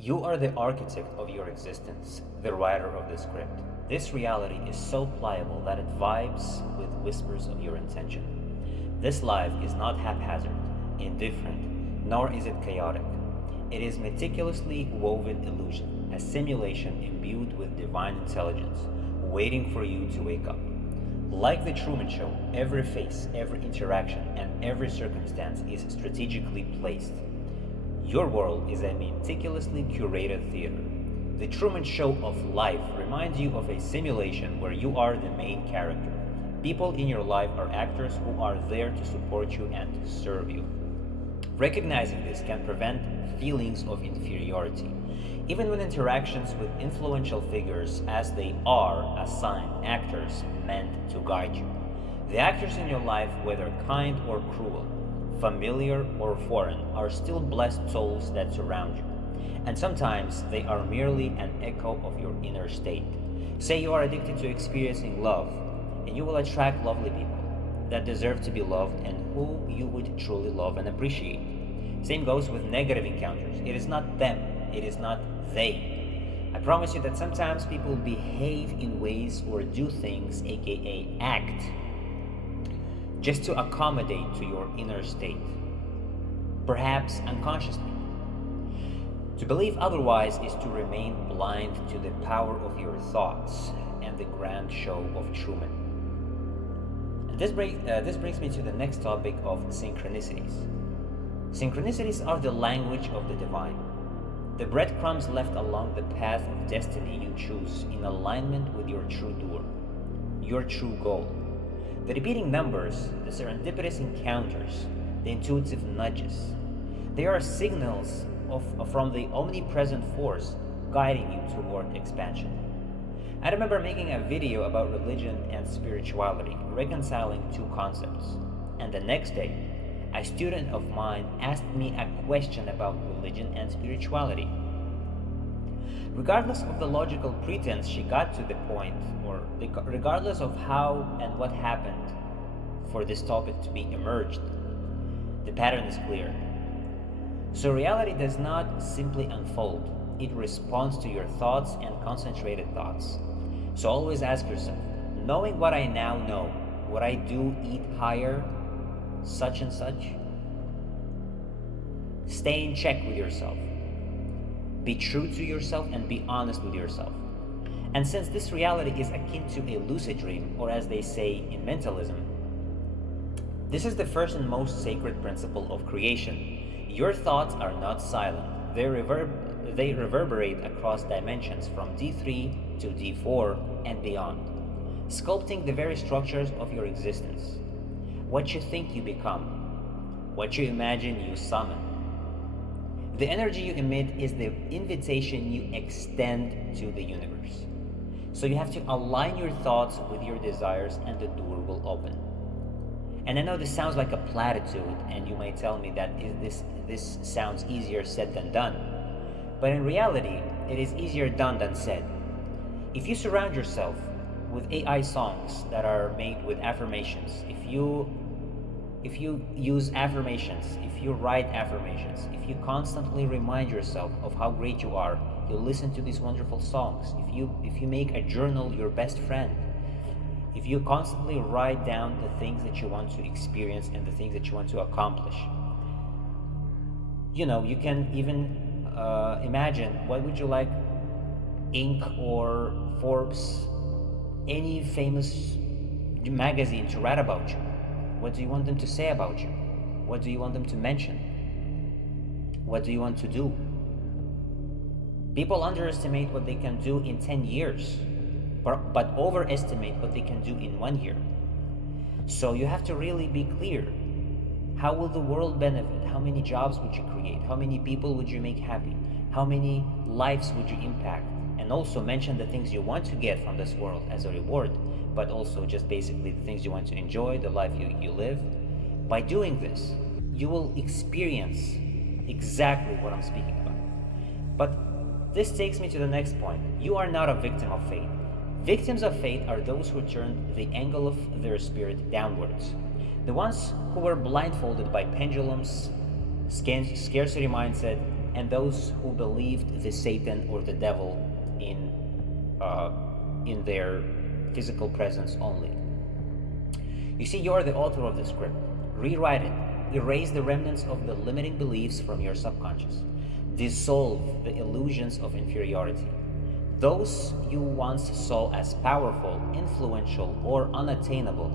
You are the architect of your existence, the writer of the script. This reality is so pliable that it vibes with whispers of your intention. This life is not haphazard, indifferent, nor is it chaotic. It is meticulously woven illusion, a simulation imbued with divine intelligence, waiting for you to wake up. Like the Truman Show, every face, every interaction, and every circumstance is strategically placed. Your world is a meticulously curated theater. The Truman Show of life reminds you of a simulation where you are the main character. People in your life are actors who are there to support you and to serve you. Recognizing this can prevent feelings of inferiority, even when interactions with influential figures, as they are assigned actors meant to guide you. The actors in your life, whether kind or cruel, familiar or foreign, are still blessed souls that surround you. And sometimes they are merely an echo of your inner state. Say you are addicted to experiencing love, and you will attract lovely people that deserve to be loved and who you would truly love and appreciate. Same goes with negative encounters. It is not them, it is not they. I promise you that sometimes people behave in ways or do things, aka act, just to accommodate to your inner state, perhaps unconsciously. To believe otherwise is to remain blind to the power of your thoughts and the grand show of Truman. And this brings me to the next topic of synchronicities. Synchronicities are the language of the divine, the breadcrumbs left along the path of destiny you choose in alignment with your true doer, your true goal. The repeating numbers, the serendipitous encounters, the intuitive nudges, they are signals from the omnipresent force guiding you toward expansion. I remember making a video about religion and spirituality, reconciling two concepts, and the next day, a student of mine asked me a question about religion and spirituality. Regardless of the logical pretense she got to the point, or regardless of how and what happened for this topic to be emerged, the pattern is clear. So reality does not simply unfold, it responds to your thoughts and concentrated thoughts. So always ask yourself, knowing what I now know, would I do eat higher, such and such? Stay in check with yourself. Be true to yourself and be honest with yourself. And since this reality is akin to a lucid dream, or as they say in mentalism, this is the first and most sacred principle of creation. Your thoughts are not silent. They reverberate across dimensions from D3 to D4 and beyond, sculpting the very structures of your existence. What you think you become, what you imagine you summon. The energy you emit is the invitation you extend to the universe. So you have to align your thoughts with your desires and the door will open. And I know this sounds like a platitude, and you may tell me that this sounds easier said than done. But in reality, it is easier done than said. If you surround yourself with AI songs that are made with affirmations, if you use affirmations, if you write affirmations, if you constantly remind yourself of how great you are, you listen to these wonderful songs, if you make a journal your best friend, if you constantly write down the things that you want to experience and the things that you want to accomplish, you can even imagine, what would you like Inc. or Forbes, any famous magazine to write about you? What do you want them to say about you? What do you want them to mention? What do you want to do? People underestimate what they can do in 10 years, but overestimate what they can do in 1 year. So you have to really be clear. How will the world benefit? How many jobs would you create? How many people would you make happy? How many lives would you impact? And also mention the things you want to get from this world as a reward, but also just basically the things you want to enjoy, the life you live. By doing this, you will experience exactly what I'm speaking about. But this takes me to the next point. You are not a victim of fate. Victims of fate are those who turned the angle of their spirit downwards. The ones who were blindfolded by pendulums, scarcity mindset, and those who believed the Satan or the devil in their physical presence only. You see, you are the author of the script. Rewrite it. Erase the remnants of the limiting beliefs from your subconscious. Dissolve the illusions of inferiority. Those you once saw as powerful, influential, or unattainable,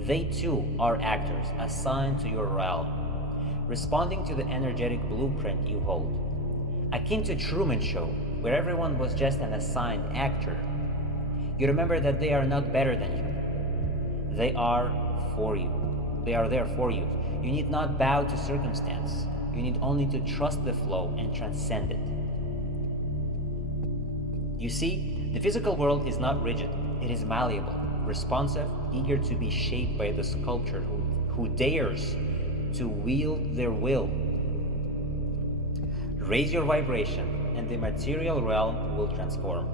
they too are actors assigned to your realm, responding to the energetic blueprint you hold. Akin to Truman Show, where everyone was just an assigned actor, you remember that they are not better than you. They are for you. They are there for you. You need not bow to circumstance. You need only to trust the flow and transcend it. You see, the physical world is not rigid. It is malleable, responsive, eager to be shaped by the sculptor who dares to wield their will. Raise your vibration, and the material realm will transform.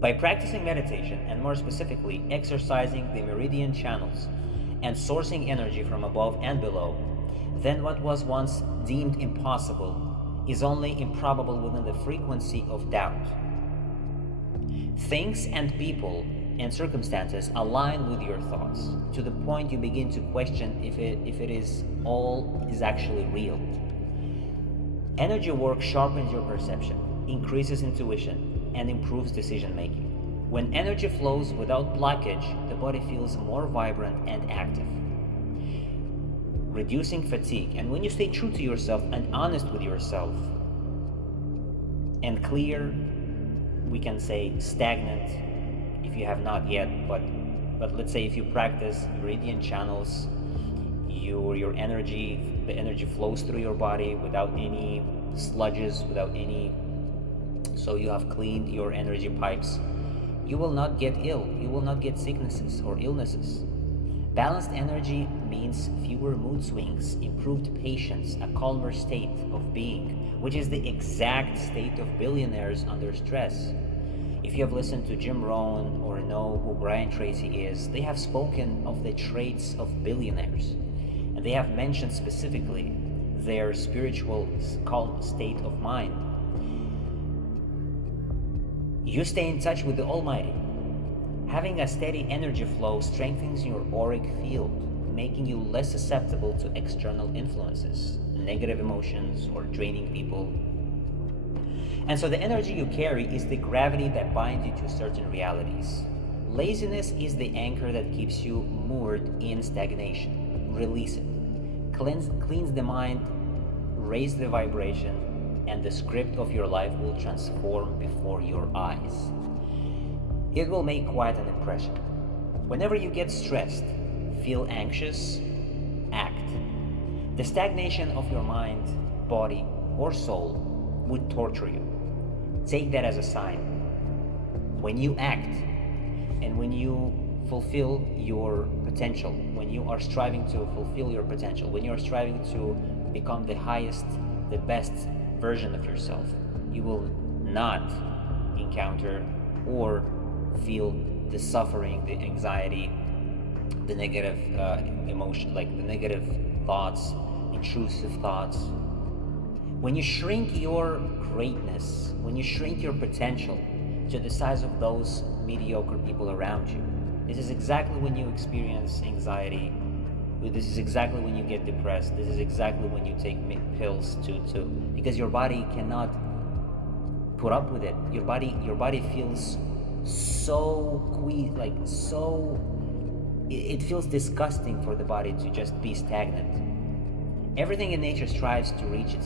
By practicing meditation, and more specifically, exercising the meridian channels and sourcing energy from above and below, then what was once deemed impossible is only improbable within the frequency of doubt. Things and people and circumstances align with your thoughts to the point you begin to question if it is all is actually real. Energy work sharpens your perception, increases intuition, and improves decision making. When energy flows without blockage, the body feels more vibrant and active, reducing fatigue. And when you stay true to yourself and honest with yourself, and clear, we can say stagnant if you have not yet, but let's say if you practice meridian channels, your energy, the energy flows through your body without any sludges, without any, so you have cleaned your energy pipes. You will not get ill, you will not get sicknesses or illnesses. Balanced energy means fewer mood swings, improved patience, a calmer state of being, which is the exact state of billionaires under stress. If you have listened to Jim Rohn or know who Brian Tracy is, they have spoken of the traits of billionaires. And they have mentioned specifically their spiritual calm state of mind. You stay in touch with the Almighty. Having a steady energy flow strengthens your auric field, making you less susceptible to external influences, negative emotions, or draining people. And so the energy you carry is the gravity that binds you to certain realities. Laziness is the anchor that keeps you moored in stagnation. Release it. Cleanse the mind, raise the vibration, and the script of your life will transform before your eyes. It will make quite an impression. Whenever you get stressed, feel anxious, act. The stagnation of your mind, body, or soul would torture you. Take that as a sign. When you act and when you fulfill your potential, when you are striving to fulfill your potential, when you are striving to become the highest, the best version of yourself, you will not encounter or feel the suffering, the anxiety, the negative emotion, like the negative thoughts, intrusive thoughts. When you shrink your greatness, when you shrink your potential to the size of those mediocre people around you, this is exactly when you experience anxiety. This is exactly when you get depressed. This is exactly when you take pills because your body cannot put up with it. Your body feels it feels disgusting for the body to just be stagnant. Everything in nature strives to reach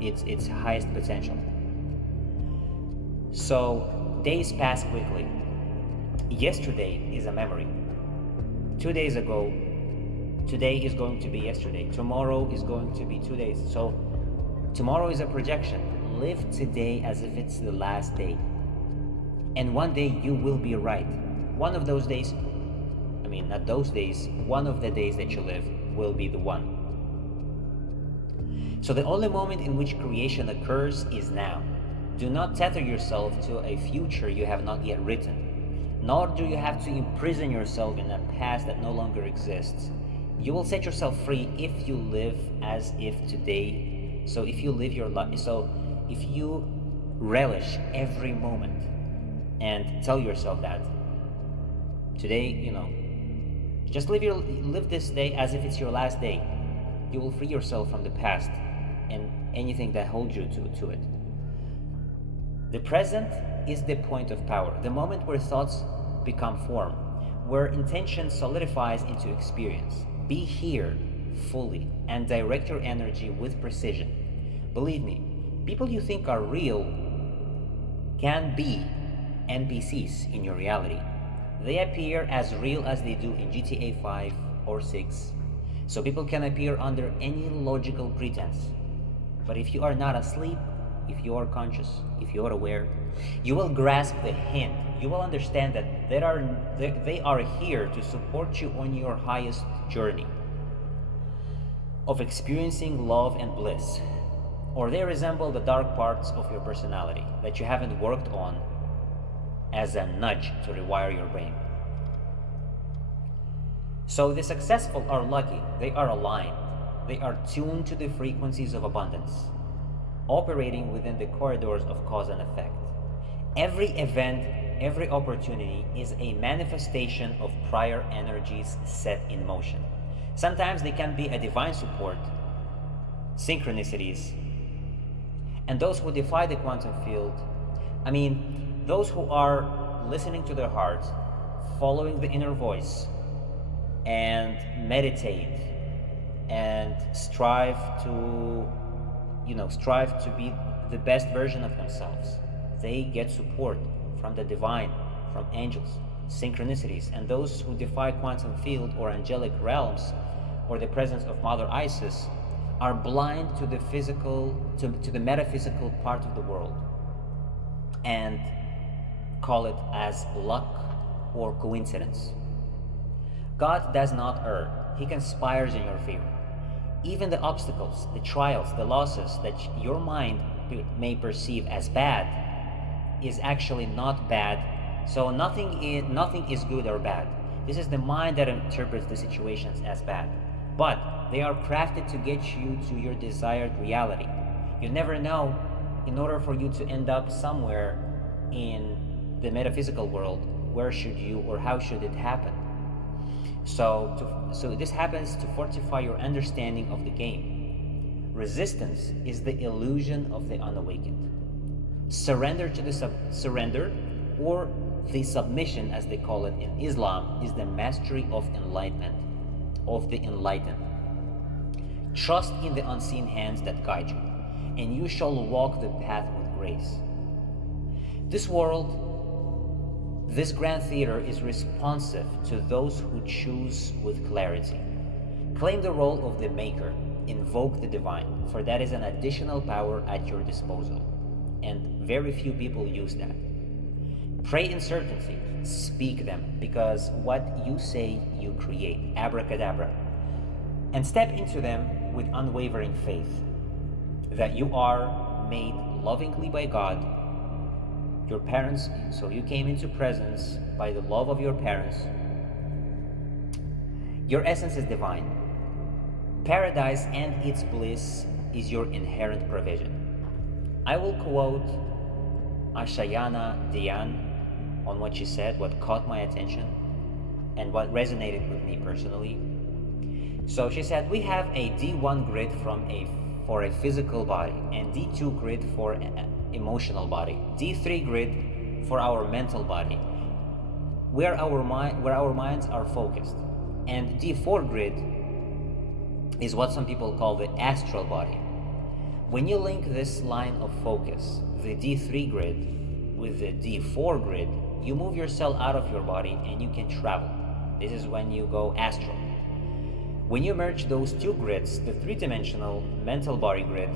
its highest potential. So days pass quickly. Yesterday is a memory. 2 days ago, today is going to be yesterday. Tomorrow is going to be 2 days. So tomorrow is a projection. Live today as if it's the last day. And one day you will be right. One of those days, not those days, one of the days that you live will be the one. So the only moment in which creation occurs is now. Do not tether yourself to a future you have not yet written, nor do you have to imprison yourself in a past that no longer exists. You will set yourself free if you live as if today So if you live your life, so if you relish every moment and tell yourself that today, just live this day as if it's your last day, you will free yourself from the past and anything that holds you to it. The present is the point of power, the moment where thoughts become form, where intention solidifies into experience. Be here fully and direct your energy with precision. Believe me, people you think are real can be NPCs in your reality. They appear as real as they do in GTA 5 or 6. So people can appear under any logical pretense. But if you are not asleep, if you are conscious, if you are aware, you will grasp the hint. You will understand that they are here to support you on your highest journey of experiencing love and bliss. Or they resemble the dark parts of your personality that you haven't worked on as a nudge to rewire your brain. So the successful are lucky, they are aligned, they are tuned to the frequencies of abundance, operating within the corridors of cause and effect. Every event, every opportunity is a manifestation of prior energies set in motion. Sometimes they can be a divine support, synchronicities, and those who defy the quantum field, those who are listening to their heart, following the inner voice, and meditate and strive to be the best version of themselves. They get support from the divine, from angels, synchronicities, and those who defy quantum field or angelic realms or the presence of Mother Isis are blind to the physical, to the metaphysical part of the world, and call it as luck or coincidence. God does not err. He conspires in your favor. Even the obstacles, the trials, the losses that your mind may perceive as bad is actually not bad. So nothing is good or bad. This is the mind that interprets the situations as bad. But they are crafted to get you to your desired reality. You never know, in order for you to end up somewhere in the metaphysical world, where should you or how should it happen? So this happens to fortify your understanding of the game. Resistance is the illusion of the unawakened. Surrender or the submission, as they call it in Islam, is the mastery of enlightenment, of the enlightened. Trust in the unseen hands that guide you, and you shall walk the path with grace. This world, this grand theater is responsive to those who choose with clarity. Claim the role of the maker, invoke the divine, for that is an additional power at your disposal, and very few people use that. Pray in certainty, speak them, because what you say you create, abracadabra, and step into them with unwavering faith that you are made lovingly by God. Your parents, so you came into presence by the love of your parents. Your essence is divine. Paradise and its bliss is your inherent provision. I will quote Ashayana Dian on what she said, what caught my attention, and what resonated with me personally. So she said, we have a D1 grid for a physical body, and D2 grid for emotional body, D3 grid for our mental body, where our minds are focused, and D4 grid is what some people call the astral body. When you link this line of focus, the D3 grid, with the D4 grid, you move yourself out of your body and you can travel. This is when you go astral. When you merge those two grids, the three-dimensional mental body grid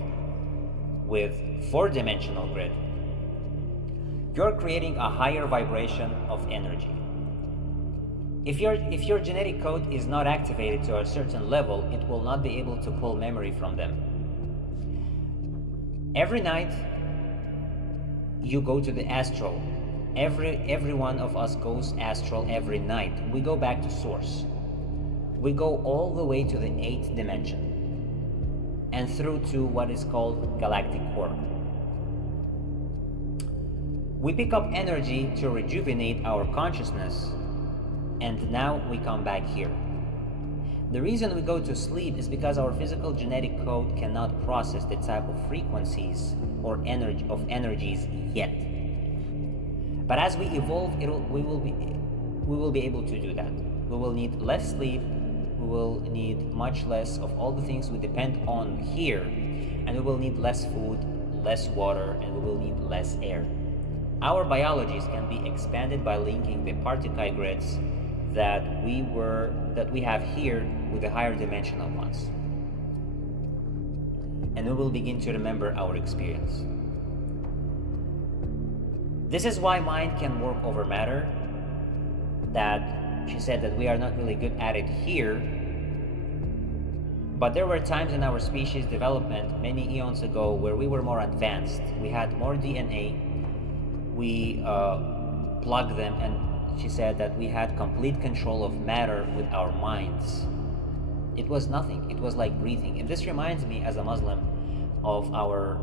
with four-dimensional grid, you're creating a higher vibration of energy. If your genetic code is not activated to a certain level, it will not be able to pull memory from them. Every night you go to the astral. Every one of us goes astral every night. We go back to source. We go all the way to the 8th dimension. and through to what is called galactic core. We pick up energy to rejuvenate our consciousness, and now we come back here. The reason we go to sleep is because our physical genetic code cannot process the type of frequencies or energies yet. But as we evolve, we will be able to do that. We will need less sleep, we will need much less of all the things we depend on here, and we will need less food, less water, and we will need less air. Our biologies can be expanded by linking the particle grids that we have here with the higher dimensional ones. And we will begin to remember our experience. This is why mind can work over matter, that she said that we are not really good at it here, but there were times in our species development many eons ago where we were more advanced. We had more DNA, we plugged them, and she said that we had complete control of matter with our minds. It was nothing, it was like breathing. And this reminds me, as a Muslim, of our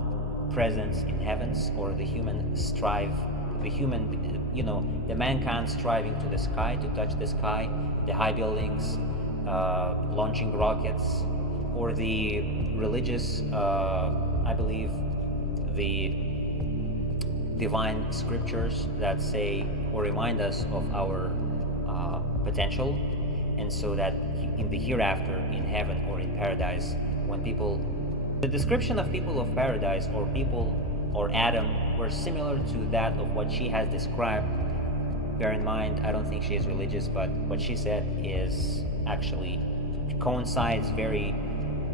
presence in heavens, or the human strive, the mankind striving to the sky, to touch the sky, the high buildings, launching rockets, or the religious, I believe, the divine scriptures that say or remind us of our potential, and so that in the hereafter, in heaven or in paradise, when the description of people of paradise or people or Adam were similar to that of what she has described. Bear in mind, I don't think she is religious, but what she said is actually coincides very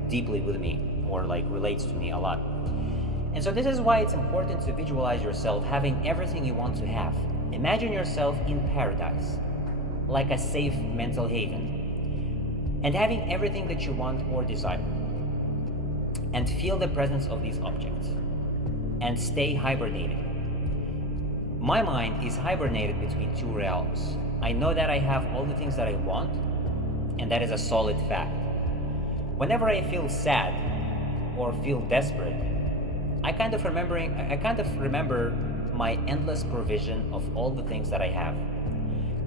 deeply with me, or like relates to me a lot. And so this is why it's important to visualize yourself having everything you want to have. Imagine yourself in paradise, like a safe mental haven, and having everything that you want or desire. And feel the presence of these objects, and stay hibernated. My mind is hibernated between two realms. I know that I have all the things that I want, and that is a solid fact. Whenever I feel sad or feel desperate, I kind of remember my endless provision of all the things that I have.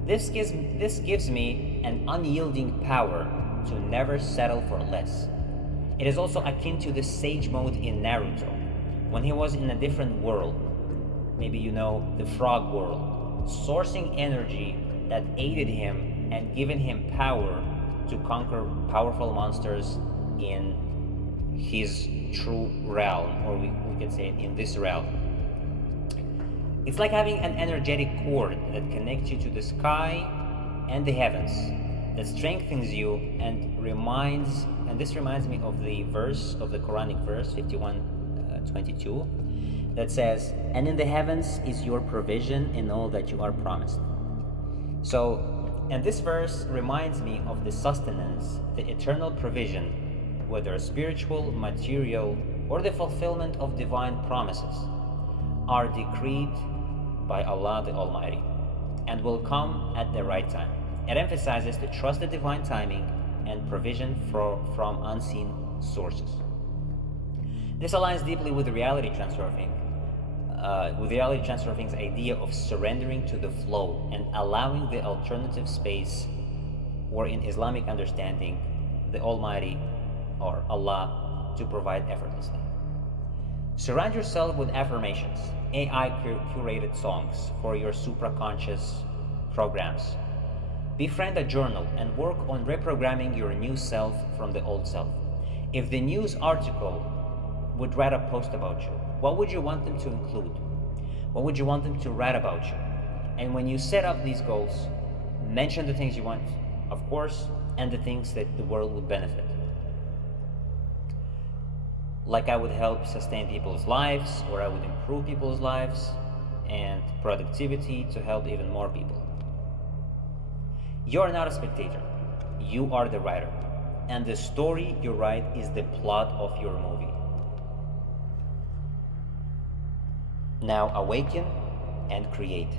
This gives me an unyielding power to never settle for less. It is also akin to the sage mode in Naruto, when he was in a different world, maybe you know, the frog world, sourcing energy that aided him and given him power to conquer powerful monsters in his true realm, or we could say in this realm. It's like having an energetic cord that connects you to the sky and the heavens, that strengthens you and this reminds me of the verse of the Quranic verse 51:22 that says, "And in the heavens is your provision in all that you are promised." So, and this verse reminds me of the sustenance, the eternal provision, whether spiritual, material, or the fulfillment of divine promises, are decreed by Allah the Almighty and will come at the right time. It emphasizes to trust the divine timing and provision from unseen sources. This aligns deeply with the reality transurfing, idea of surrendering to the flow and allowing the alternative space, or in Islamic understanding, the Almighty or Allah to provide effortlessly. Surround yourself with affirmations, AI curated songs for your supraconscious programs. Befriend a journal and work on reprogramming your new self from the old self. If the news article would write a post about you, what would you want them to include? What would you want them to write about you? And when you set up these goals, mention the things you want, of course, and the things that the world would benefit. Like I would help sustain people's lives, or I would improve people's lives, and productivity to help even more people. You're not a spectator, you are the writer, and the story you write is the plot of your movie. Now awaken and create.